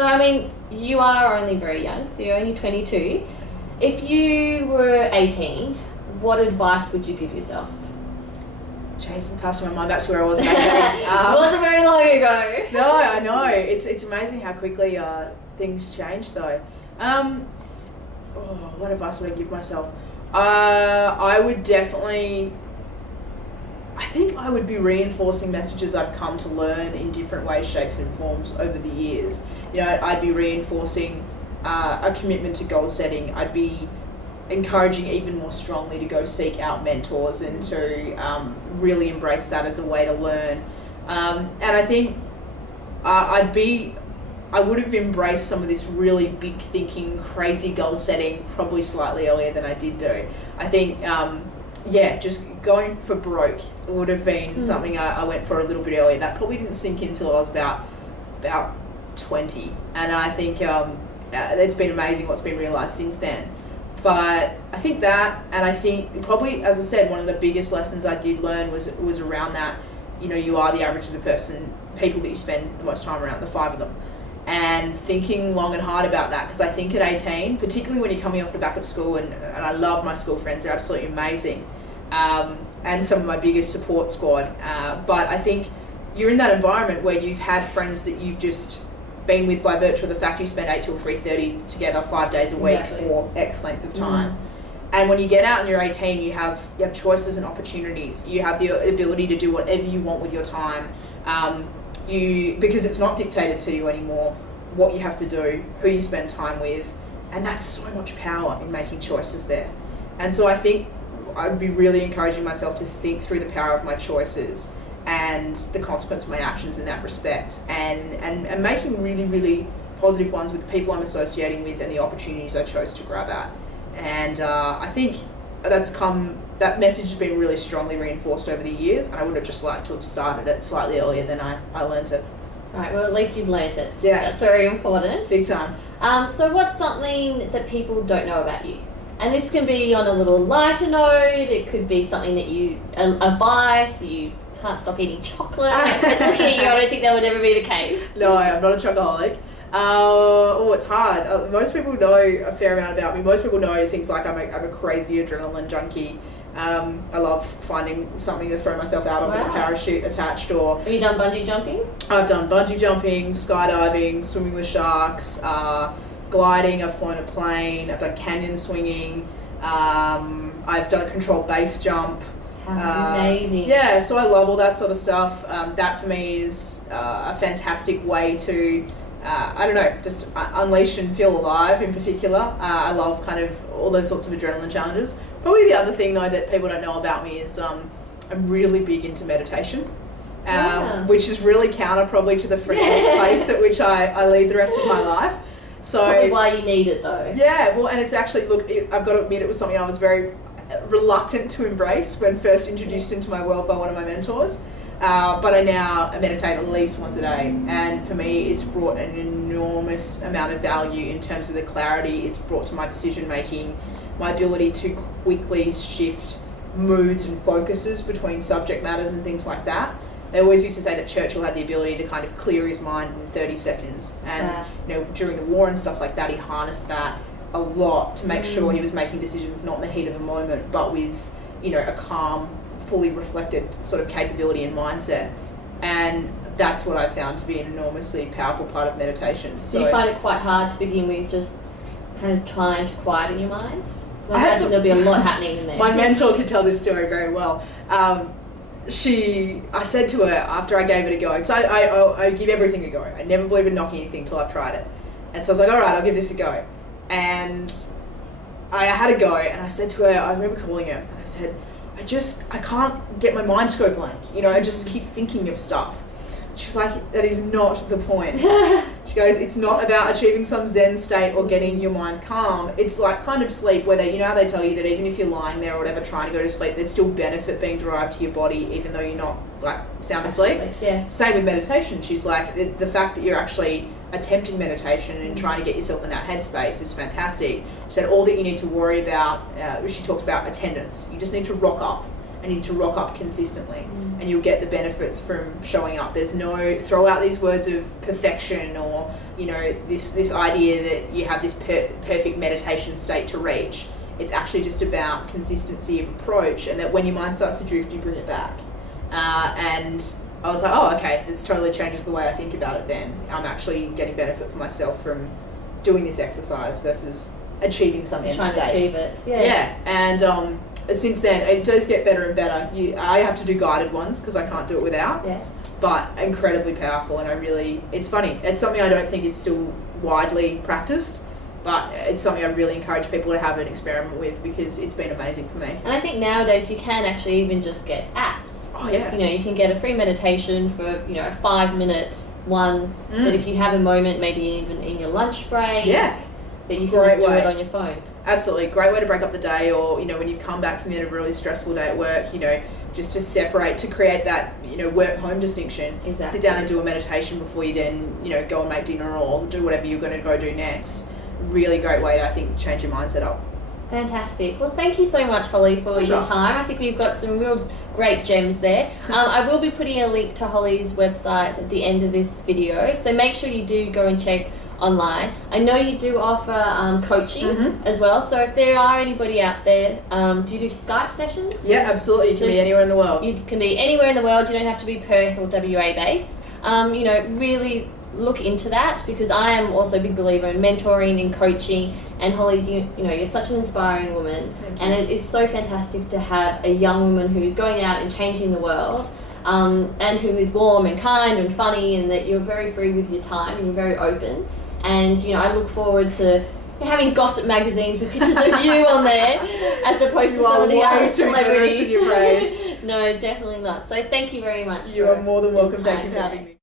So, I mean, you are only very young, so you're only 22. If you were 18, what advice would you give yourself? Jeez, I'm casting my mind back to where I was at 18. It wasn't very long ago. No, I know. It's amazing how quickly things change, though. What advice would I give myself? I would definitely... I think I would be reinforcing messages I've come to learn in different ways, shapes and forms over the years. You know, I'd be reinforcing a commitment to goal setting. I'd be encouraging even more strongly to go seek out mentors and to really embrace that as a way to learn. And I think I would have embraced some of this really big thinking, crazy goal setting probably slightly earlier than I did do. I think, just going for broke would have been something I went for a little bit earlier. That probably didn't sink in until I was about 20. And I think it's been amazing what's been realised since then. But I think that, and I think probably, as I said, one of the biggest lessons I did learn was around that, you know, you are the average of the people that you spend the most time around, the 5 of them. And thinking long and hard about that, because I think at 18, particularly when you're coming off the back of school, and I love my school friends, they're absolutely amazing, and some of my biggest support squad, but I think you're in that environment where you've had friends that you've just been with by virtue of the fact you spend 8 till 3:30 together 5 days a week for X length of time. And when you get out and you're 18, you have choices and opportunities. You have the ability to do whatever you want with your time. Because it's not dictated to you anymore what you have to do, who you spend time with, and that's so much power in making choices there. And so I think I'd be really encouraging myself to think through the power of my choices and the consequence of my actions in that respect, and making really, really positive ones with the people I'm associating with and the opportunities I chose to grab at. And I think that message has been really strongly reinforced over the years, and I would have just liked to have started it slightly earlier than I learnt it. Right, well, at least you've learnt it. Yeah. That's very important. Big time. So what's something that people don't know about you? And this can be on a little lighter note, it could be something that a vice, you can't stop eating chocolate, but looking at you, I don't think that would ever be the case. No, I'm not a chocoholic. It's hard. Most people know a fair amount about me. Most people know things like I'm a crazy adrenaline junkie. I love finding something to throw myself out of with a parachute attached. Or have you done bungee jumping? I've done bungee jumping, skydiving, swimming with sharks, gliding. I've flown a plane. I've done canyon swinging. I've done a controlled base jump. Amazing. Yeah, so I love all that sort of stuff. That for me is a fantastic way to just unleash and feel alive in particular. I love kind of all those sorts of adrenaline challenges. Probably the other thing though that people don't know about me is I'm really big into meditation, which is really counter probably to the frenetic pace at which I lead the rest of my life. So probably why you need it though. Yeah, well, and it's actually, I've got to admit it was something I was very reluctant to embrace when first introduced into my world by one of my mentors. But I now meditate at least once a day, and for me it's brought an enormous amount of value in terms of the clarity it's brought to my decision making, my ability to quickly shift moods and focuses between subject matters and things like that. They always used to say that Churchill had the ability to kind of clear his mind in 30 seconds, and during the war and stuff like that, he harnessed that a lot to make sure he was making decisions not in the heat of a moment, but with a calm, fully reflected sort of capability and mindset. And that's what I found to be an enormously powerful part of meditation. So you find it quite hard to begin with, just kind of trying to quieten your mind? I imagine there'll be a lot happening in there. My mentor could tell this story very well. I said to her after I gave it a go, because I give everything a go. I never believe in knocking anything till I've tried it. And so I was like, all right, I'll give this a go. And I had a go, and I said to her, I remember calling her, and I said, I can't get my mind to go blank. I just keep thinking of stuff. She's like, that is not the point. She goes, it's not about achieving some Zen state or getting your mind calm. It's like kind of sleep, where how they tell you that even if you're lying there or whatever trying to go to sleep, there's still benefit being derived to your body even though you're not sound asleep. Yes. Same with meditation. She's like, the fact that you're actually attempting meditation and trying to get yourself in that headspace is fantastic. She said all that you need to worry about, she talked about attendance. You just need to rock up I need to rock up consistently, and you'll get the benefits from showing up. There's no throw out these words of perfection or, you know, this idea that you have this perfect meditation state to reach. It's actually just about consistency of approach, and that when your mind starts to drift, you bring it back. And I was like, oh, okay, this totally changes the way I think about it then. I'm actually getting benefit for myself from doing this exercise versus achieving something. Trying to achieve it. Yeah. Yeah, and since then, it does get better and better. I have to do guided ones because I can't do it without. Yeah. But incredibly powerful, and it's funny. It's something I don't think is still widely practiced, but it's something I really encourage people to have an experiment with because it's been amazing for me. And I think nowadays you can actually even just get apps. Oh yeah. You know, you can get a free meditation for, you know, a 5-minute one that if you have a moment, maybe even in your lunch break, that you can just do it on your phone. Absolutely. Great way to break up the day, or, you know, when you've come back from the end of a really stressful day at work, you know, just to separate, to create that, you know, work-home distinction. Exactly. Sit down and do a meditation before you then, you know, go and make dinner or do whatever you're going to go do next. Really great way to, I think, change your mindset up. Fantastic. Well, thank you so much, Holly, for your time. I think we've got some real great gems there. I will be putting a link to Holly's website at the end of this video, so make sure you do go and check online. I know you do offer coaching as well, so if there are anybody out there, do you do Skype sessions? Yeah, absolutely. You can be anywhere in the world. You can be anywhere in the world. You don't have to be Perth or WA based. You know, really look into that, because I am also a big believer in mentoring and coaching. And Holly, you know, you're such an inspiring woman, and it is so fantastic to have a young woman who's going out and changing the world, and who is warm and kind and funny, and that you're very free with your time and you're very open. And, you know, I look forward to having gossip magazines with pictures of you on there, as opposed to some of the other celebrities. In your praise. No, definitely not. So thank you very much. You are more than welcome. Thank you for having me.